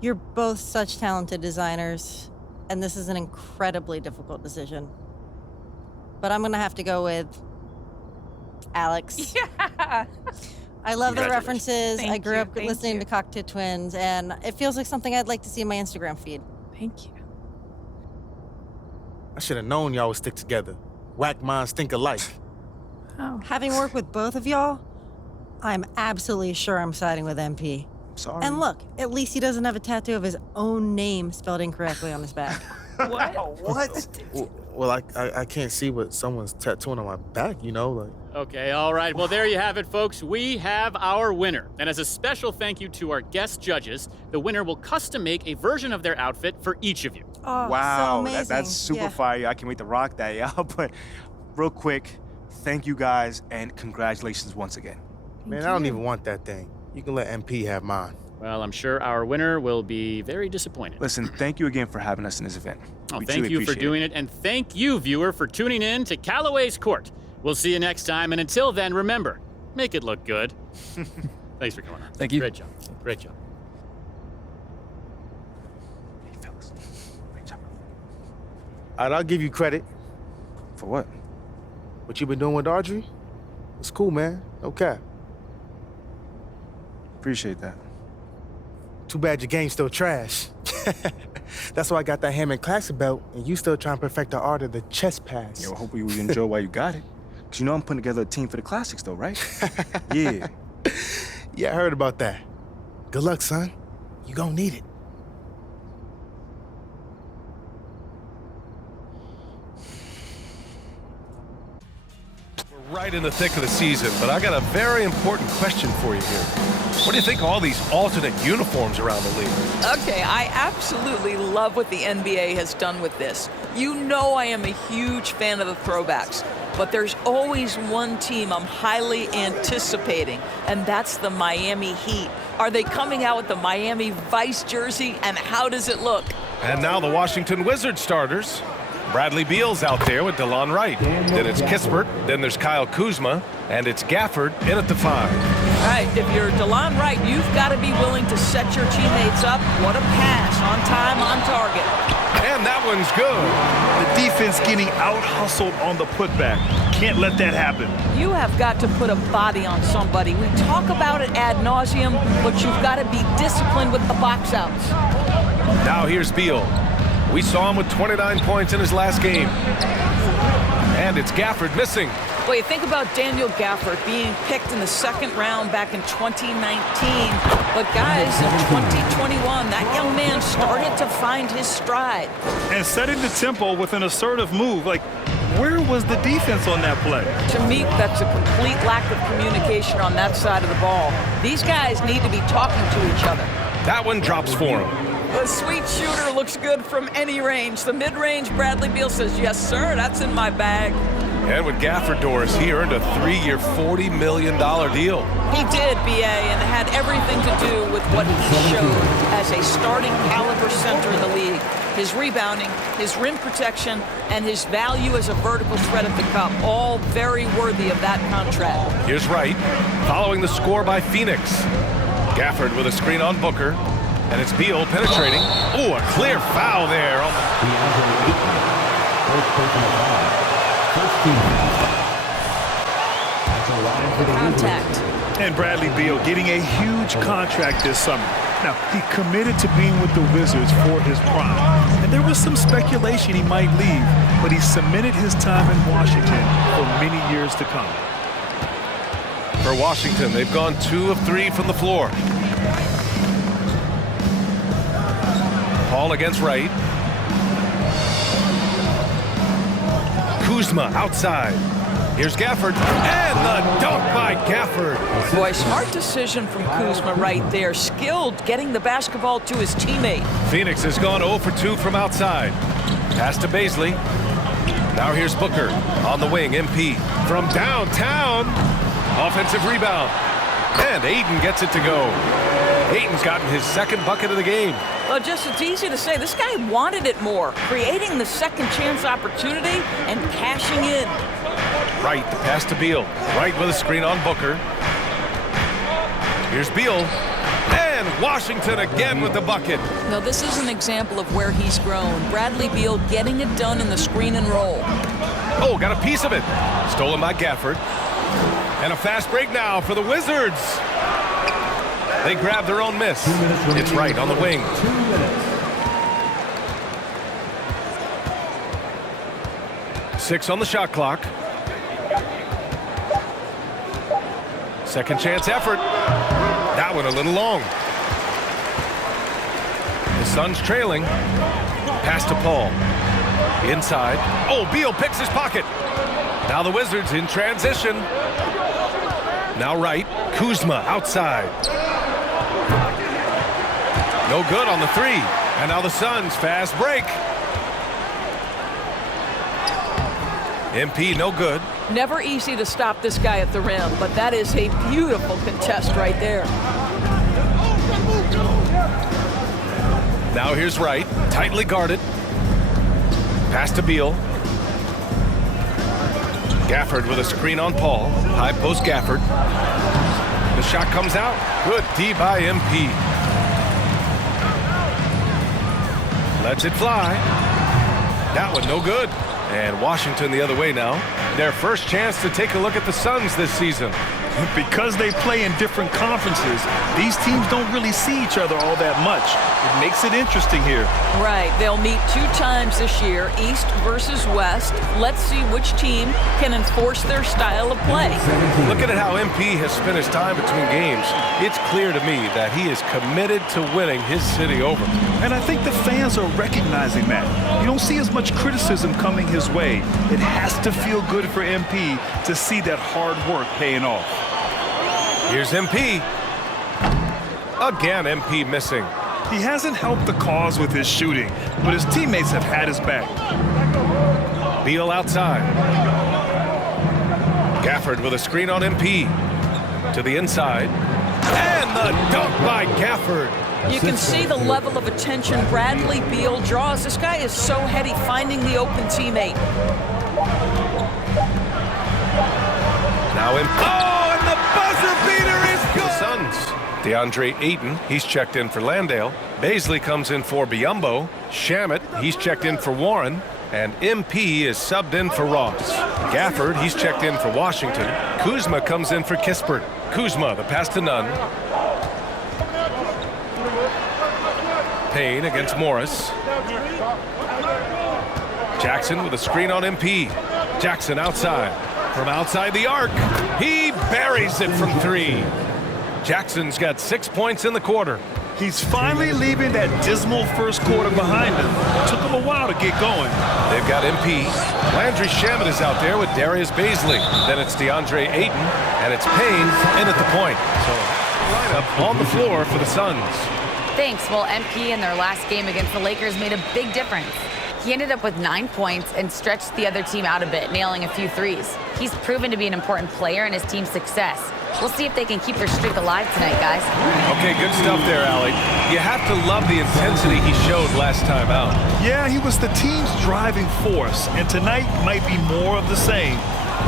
You're both such talented designers, and this is an incredibly difficult decision. But I'm gonna have to go with Alex. Yeah. I love the references. I grew up Thank listening you. to Cocktail Twins, and it feels like something I'd like to see in my Instagram feed. Thank you. I should have known y'all would stick together. Whack minds think alike. Oh. Having worked with both of y'all, I'm absolutely sure I'm siding with MP. Sorry. And look, at least he doesn't have a tattoo of his own name spelled incorrectly on his back. What? Well, I can't see what someone's tattooing on my back, you know? Like. Okay, all right. Well, there you have it, folks. We have our winner. And as a special thank you to our guest judges, the winner will custom make a version of their outfit for each of you. Oh, Wow, so amazing. that's super fire. I can't wait to rock that, y'all. But real quick, thank you guys and congratulations once again. Man, I don't even want that thing. You can let MP have mine. Well, I'm sure our winner will be very disappointed. Listen, thank you again for having us in this event. Oh, We thank truly you for appreciate doing it. And thank you, viewer, for tuning in to Callaway's Court. We'll see you next time. And until then, remember, make it look good. Thanks for coming on. Thank you. Great job. Great job. Hey, fellas. Great job. All right, I'll give you credit. For what? What you been doing with Audrey? It's cool, man. Okay. Appreciate that. Too bad your game's still trash. That's why I got that Hammond Classic belt, and you still trying to perfect the art of the chest pass. Yo, hope you enjoy while you got it. Because you know I'm putting together a team for the classics, though, right? Yeah. Yeah, I heard about that. Good luck, son. You gonna need it. We're right in the thick of the season, but I got a very important question for you here. What do you think of all these alternate uniforms around the league? Okay, I absolutely love what the NBA has done with this. You know I am a huge fan of the throwbacks, but there's always one team I'm highly anticipating, and that's the Miami Heat. Are they coming out with the Miami Vice jersey, and how does it look? And now the Washington Wizards starters. Bradley Beal's out there with DeLon Wright. Then it's Kispert. Then there's Kyle Kuzma. And it's Gafford in at the 5. All right, if you're DeLon Wright, you've got to be willing to set your teammates up. What a pass, on time, on target. And that one's good. The defense getting out-hustled on the putback. Can't let that happen. You have got to put a body on somebody. We talk about it ad nauseum, but you've got to be disciplined with the box outs. Now here's Beal. We saw him with 29 points in his last game. And it's Gafford missing. Well, you think about Daniel Gafford being picked in the second round back in 2019. But guys, in 2021, that young man started to find his stride. And setting the tempo with an assertive move. Like, where was the defense on that play? To me, that's a complete lack of communication on that side of the ball. These guys need to be talking to each other. That one drops for him. The sweet shooter looks good from any range. The mid-range, Bradley Beal says, yes, sir, that's in my bag. And with Gafford, Doris, he earned a 3-year, $40 million deal. He did, B.A., and it had everything to do with what he showed as a starting caliber center in the league. His rebounding, his rim protection, and his value as a vertical threat at the cup, all very worthy of that contract. Here's Wright, following the score by Phoenix. Gafford with a screen on Booker. And it's Beal penetrating. Oh, a clear foul there. Contact. And Bradley Beal getting a huge contract this summer. Now, he committed to being with the Wizards for his prime. And there was some speculation he might leave, but he cemented his time in Washington for many years to come. For Washington, they've gone 2 of 3 from the floor. Paul against Wright. Kuzma outside. Here's Gafford. And the dunk by Gafford. Boy, smart decision from Kuzma right there. Skilled getting the basketball to his teammate. Phoenix has gone 0 for 2 from outside. Pass to Baisley. Now here's Booker on the wing. MP from downtown. Offensive rebound. And Aiden gets it to go. Aiden's gotten his second bucket of the game. Well, just it's easy to say. This guy wanted it more. Creating the second chance opportunity and cashing in. Wright, the pass to Beal. Wright with a screen on Booker. Here's Beal. And Washington again with the bucket. Now, this is an example of where he's grown. Bradley Beal getting it done in the screen and roll. Oh, got a piece of it. Stolen by Gafford. And a fast break now for the Wizards. They grab their own miss. It's Wright on the wing. 2 minutes. 6 on the shot clock. Second chance effort. That one a little long. The Suns trailing. Pass to Paul. Inside. Oh, Beal picks his pocket. Now the Wizards in transition. Now Wright. Kuzma outside. No good on the 3. And now the Suns fast break. MP no good. Never easy to stop this guy at the rim, but that is a beautiful contest right there. Now here's Wright, tightly guarded. Pass to Beal. Gafford with a screen on Paul. High post Gafford. The shot comes out. Good D by MP. Lets it fly. That one no good. And Washington the other way now. Their first chance to take a look at the Suns this season. Because they play in different conferences, these teams don't really see each other all that much. It makes it interesting here. Right. They'll meet 2 times this year, East versus West. Let's see which team can enforce their style of play. Looking at how MP has spent his time between games, it's clear to me that he is committed to winning his city over. And I think the fans are recognizing that. You don't see as much criticism coming his way. It has to feel good for MP to see that hard work paying off. Here's MP. Again, MP missing. He hasn't helped the cause with his shooting, but his teammates have had his back. Beal outside. Gafford with a screen on MP. To the inside. And the dunk by Gafford. You can see the level of attention Bradley Beal draws. This guy is so heady finding the open teammate. Now in. Oh, and the buzzer beater is good. The Suns. DeAndre Ayton, he's checked in for Landale. Baisley comes in for Biyombo. Shamet, he's checked in for Warren. And MP is subbed in for Ross. Gafford, he's checked in for Washington. Kuzma comes in for Kispert. Kuzma, the pass to Nunn. Payne against Morris. Jackson with a screen on MP. Jackson outside. From outside the arc, he buries it from 3. Jackson's got 6 points in the quarter. He's finally leaving that dismal first quarter behind him. Took him a while to get going. They've got MP. Landry Shamet is out there with Darius Baisley. Then it's DeAndre Ayton, and it's Payne in at the point. So lineup on the floor for the Suns. Thanks. Well, MP in their last game against the Lakers made a big difference. He ended up with 9 points and stretched the other team out a bit, nailing a few threes. He's proven to be an important player in his team's success. We'll see if they can keep their streak alive tonight, guys. Okay, good stuff there, Allie. You have to love the intensity he showed last time out. Yeah, he was the team's driving force, and tonight might be more of the same.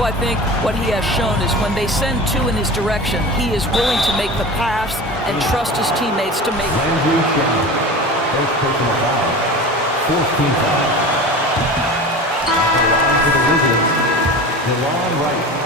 Well, I think what he has shown is when they send 2 in his direction, he is willing to make the pass and trust his teammates to make it. First personal foul. 14 foul. The line for the Wizards. DeLon Wright.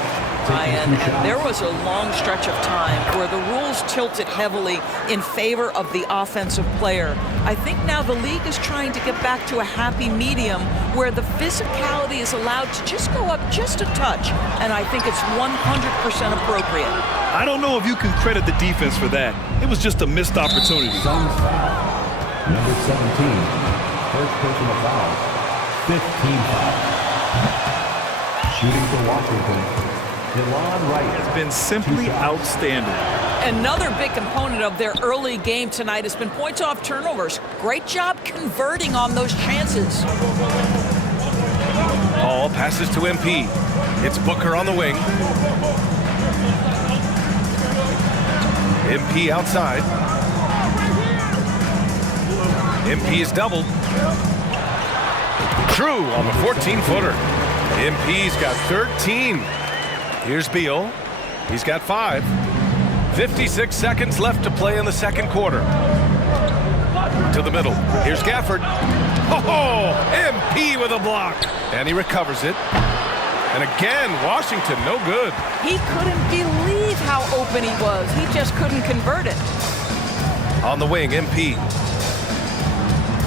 Ryan, and there was a long stretch of time where the rules tilted heavily in favor of the offensive player. I think now the league is trying to get back to a happy medium where the physicality is allowed to just go up just a touch, and I think it's 100% appropriate. I don't know if you can credit the defense for that. It was just a missed opportunity. Suns foul. Number 17. First personal foul. 15 foul. Shooting for Washington. DeLon Wright has been simply outstanding. Another big component of their early game tonight has been points off turnovers. Great job converting on those chances. Paul passes to MP. It's Booker on the wing. MP outside. MP is doubled. True on the 14-footer. MP's got 13. Here's Beal. He's got 5. 56 seconds left to play in the second quarter. To the middle. Here's Gafford. Oh, MP with a block. And he recovers it. And again, Washington, no good. He couldn't believe how open he was. He just couldn't convert it. On the wing, MP.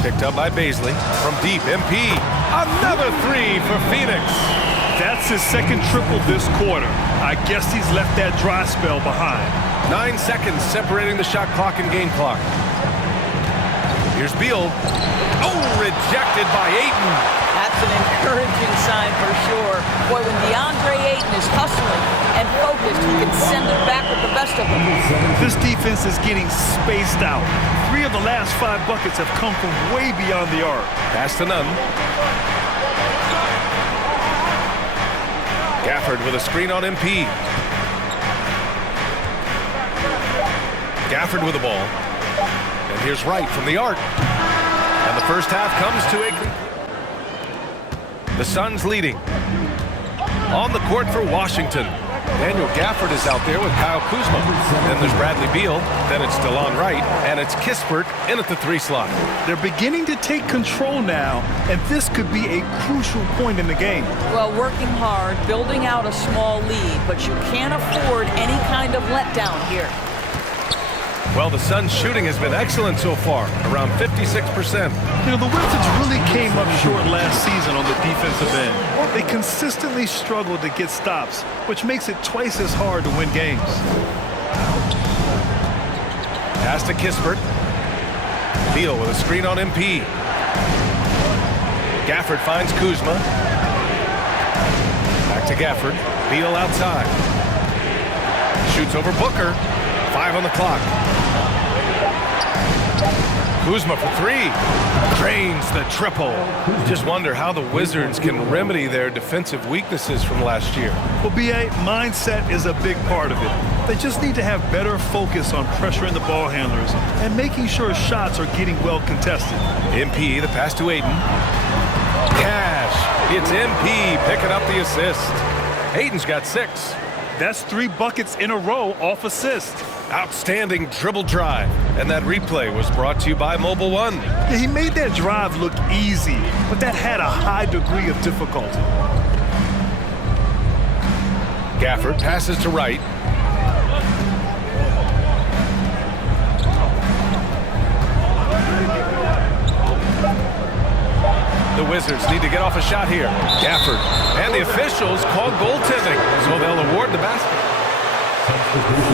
Picked up by Baisley. From deep, MP. Another 3 for Phoenix. That's his second triple this quarter. I guess he's left that dry spell behind. 9 seconds separating the shot clock and game clock. Here's Beal. Oh, rejected by Ayton. That's an encouraging sign for sure. Boy, when DeAndre Ayton is hustling and focused, he can send it back with the best of them. This defense is getting spaced out. 3 of the last 5 buckets have come from way beyond the arc. Pass to Nunn. Gafford with a screen on MP. Gafford with the ball. And here's Wright from the arc. And the first half comes to a... The Suns leading. On the court for Washington. Daniel Gafford is out there with Kyle Kuzma. Then there's Bradley Beal. Then it's DeLon Wright. And it's Kispert in at the 3 slot. They're beginning to take control now, and this could be a crucial point in the game. Well, working hard, building out a small lead, but you can't afford any kind of letdown here. Well, the Suns' shooting has been excellent so far, around 56%. You know, the Wizards really came up short last season on the defensive end. They consistently struggled to get stops, which makes it twice as hard to win games. Pass to Kispert. Beal with a screen on MP. Gafford finds Kuzma. Back to Gafford. Beal outside. Shoots over Booker. 5 on the clock. Kuzma for three. Drains the triple. Just wonder how the Wizards can remedy their defensive weaknesses from last year. Well, BA, mindset is a big part of it. They just need to have better focus on pressuring the ball handlers and making sure shots are getting well contested. MP, the pass to Aiden. Cash. It's MP picking up the assist. Aiden's got 6. That's 3 buckets in a row off assist. Outstanding dribble drive. And that replay was brought to you by Mobile One. Yeah, he made that drive look easy, but that had a high degree of difficulty. Gafford passes to Wright. The Wizards need to get off a shot here. Gafford. And the officials called goaltending, so they'll award the basket.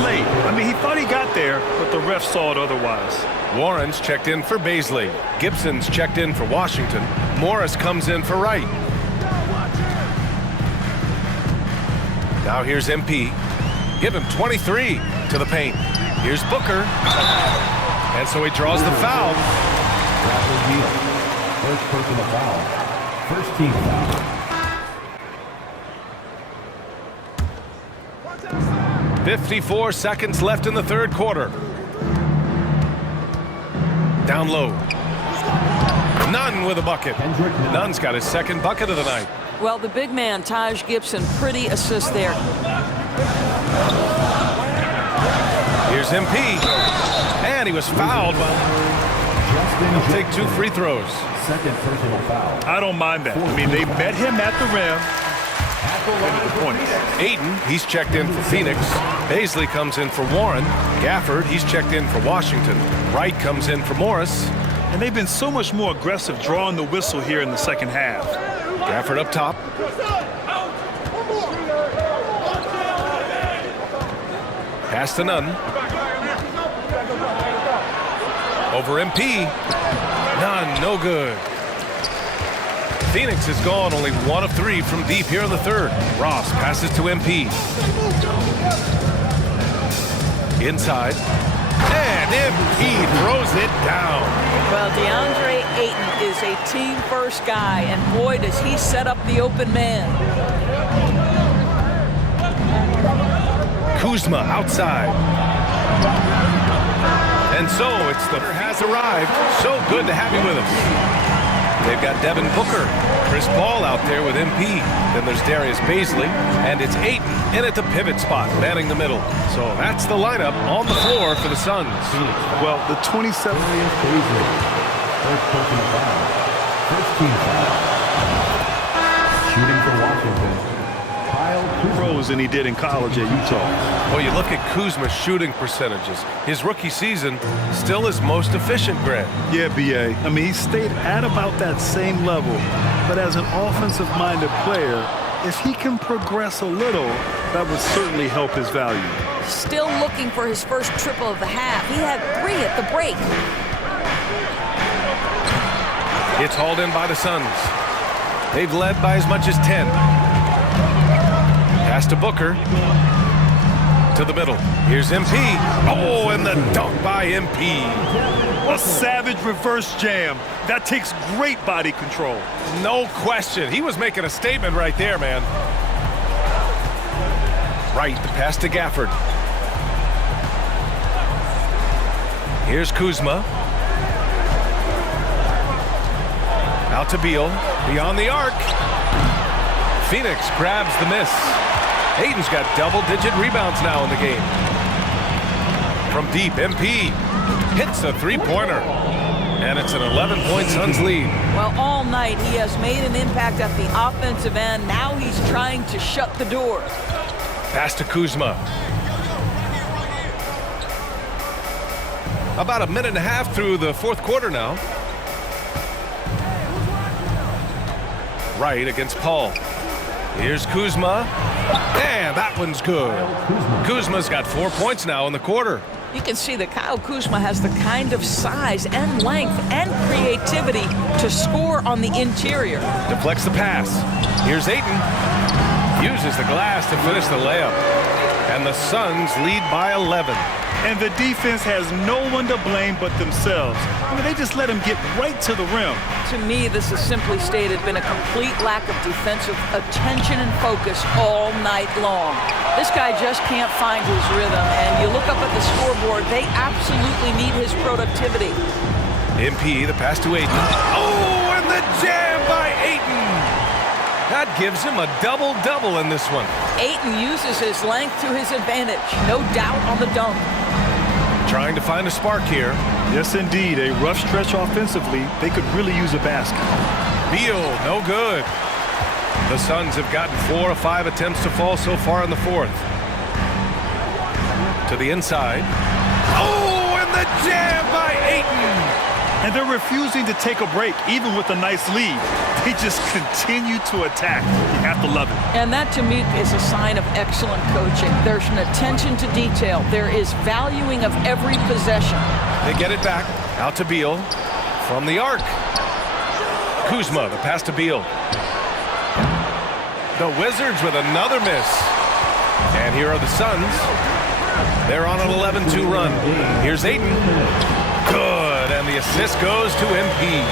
Late. I mean, he thought he got there, but the ref saw it otherwise. Warren's checked in for Baisley. Gibson's checked in for Washington. Morris comes in for Wright. Now here's MP. Give him 23 to the paint. Here's Booker. And so he draws the foul. First personal foul. First team foul. 54 seconds left in the third quarter. Down low. Nunn with a bucket. Nunn's got his second bucket of the night. Well, the big man, Taj Gibson, pretty assist there. Here's MP. And he was fouled. He'll take 2 free throws. Second personal foul. I don't mind that. I mean, they met him at the rim. Aiden, he's checked in for Phoenix. Baisley comes in for Warren. Gafford, he's checked in for Washington. Wright comes in for Morris. And they've been so much more aggressive drawing the whistle here in the second half. Gafford up top. Pass to Nunn. Over MP. Nunn, no good. Phoenix has gone only 1 of 3 from deep here in the third. Ross passes to MP. Inside. And MP throws it down. Well, DeAndre Ayton is a team-first guy, and boy, does he set up the open man. Kuzma outside. And so it's the has arrived. So good to have him with us. They've got Devin Booker, Chris Paul out there with MP. Then there's Darius Baisley, and it's Ayton in at the pivot spot, manning the middle. So that's the lineup on the floor for the Suns. Well, the 27th. First personal foul. First team foul. Shooting for Washington. Pros than he did in college at Utah. Well, you look at Kuzma's shooting percentages. His rookie season, still his most efficient, Grant. Yeah, BA. I mean, he stayed at about that same level. But as an offensive-minded player, if he can progress a little, that would certainly help his value. Still looking for his first triple of the half. He had 3 at the break. It's hauled in by the Suns. They've led by as much as 10. Pass to Booker. To the middle. Here's MP. Oh, and the dunk by MP. A savage reverse jam. That takes great body control. No question. He was making a statement right there, man. Right, the pass to Gafford. Here's Kuzma. Out to Beal. Beyond the arc. Phoenix grabs the miss. Aiden's got double-digit rebounds now in the game. From deep, MP hits a three-pointer. And it's an 11-point Suns lead. Well, all night he has made an impact at the offensive end. Now he's trying to shut the door. Pass to Kuzma. About a minute and a half through the fourth quarter now. Right against Paul. Here's Kuzma. And that one's good. Kuzma's got 4 points now in the quarter. You can see that Kyle Kuzma has the kind of size and length and creativity to score on the interior. Deflects the pass. Here's Ayton. Uses the glass to finish the layup. And the Suns lead by 11. And the defense has no one to blame but themselves. I mean, they just let him get right to the rim. To me, this has simply stated been a complete lack of defensive attention and focus all night long. This guy just can't find his rhythm, and you look up at the scoreboard, they absolutely need his productivity. MP, the pass to Ayton. Oh, and the jam by Ayton. That gives him a double-double in this one. Ayton uses his length to his advantage. No doubt on the dunk. Trying to find a spark here. Yes, indeed. A rough stretch offensively. They could really use a basket. Beal, no good. The Suns have gotten 4 of 5 attempts to fall so far in the fourth. To the inside. Oh, and the jam by Ayton. And they're refusing to take a break, even with a nice lead. They just continue to attack. You have to love it. And that, to me, is a sign of excellent coaching. There's an attention to detail. There is valuing of every possession. They get it back. Out to Beal. From the arc. Kuzma, the pass to Beal. The Wizards with another miss. And here are the Suns. They're on an 11-2 run. Here's Ayton. Good, and the assist goes to MP.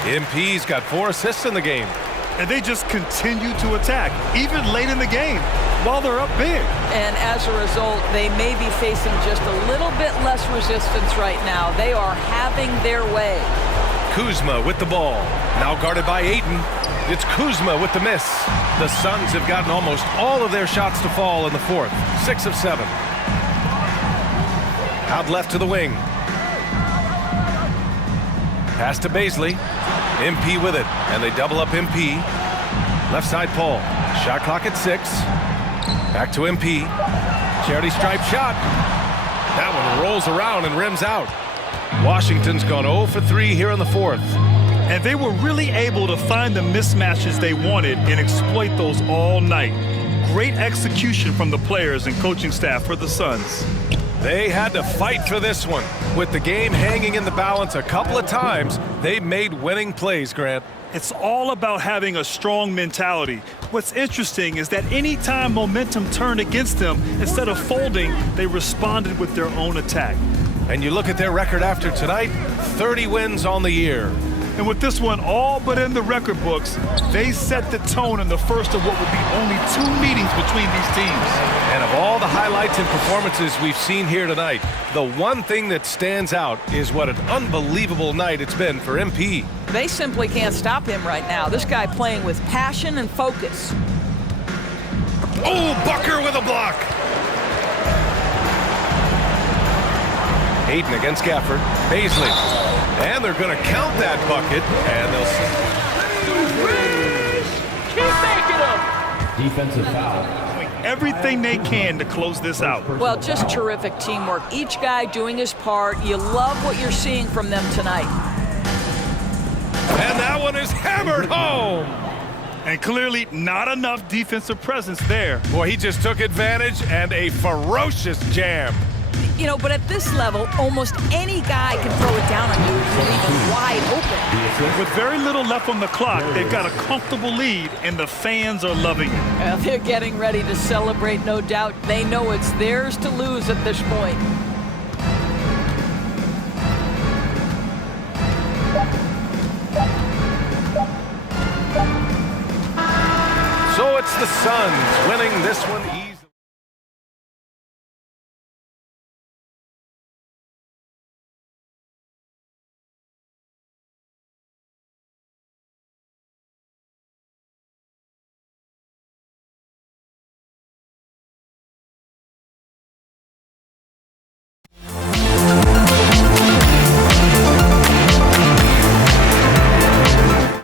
MP's got 4 assists in the game. And they just continue to attack, even late in the game, while they're up big. And as a result, they may be facing just a little bit less resistance right now. They are having their way. Kuzma with the ball. Now guarded by Ayton. It's Kuzma with the miss. The Suns have gotten almost all of their shots to fall in the fourth. 6 of 7. Out left to the wing. Pass to Baisley. MP with it, and they double up MP. Left side Paul. Shot clock at 6. Back to MP. Charity stripe shot. That one rolls around and rims out. Washington's gone 0 for 3 here in the fourth. And they were really able to find the mismatches they wanted and exploit those all night. Great execution from the players and coaching staff for the Suns. They had to fight for this one. With the game hanging in the balance a couple of times, they made winning plays, Grant. It's all about having a strong mentality. What's interesting is that anytime momentum turned against them, instead of folding, they responded with their own attack. And you look at their record after tonight, 30 wins on the year. And with this one all but in the record books, they set the tone in the first of what would be only 2 meetings between these teams. And of all the highlights and performances we've seen here tonight, the one thing that stands out is what an unbelievable night it's been for MP. They simply can't stop him right now. This guy playing with passion and focus. Oh, Bucker with a block. Ayton against Gafford. Baisley. And they're going to count that bucket. And they'll... Defensive foul. Everything they can to close this out. Well, just terrific teamwork. Each guy doing his part. You love what you're seeing from them tonight. And that one is hammered home. And clearly not enough defensive presence there. Boy, he just took advantage and a ferocious jam. You know, but at this level, almost any guy can throw it down on you if you're even wide open. With very little left on the clock, they've got a comfortable lead, and the fans are loving it. Well, they're getting ready to celebrate, no doubt. They know it's theirs to lose at this point. So it's the Suns winning this one easy.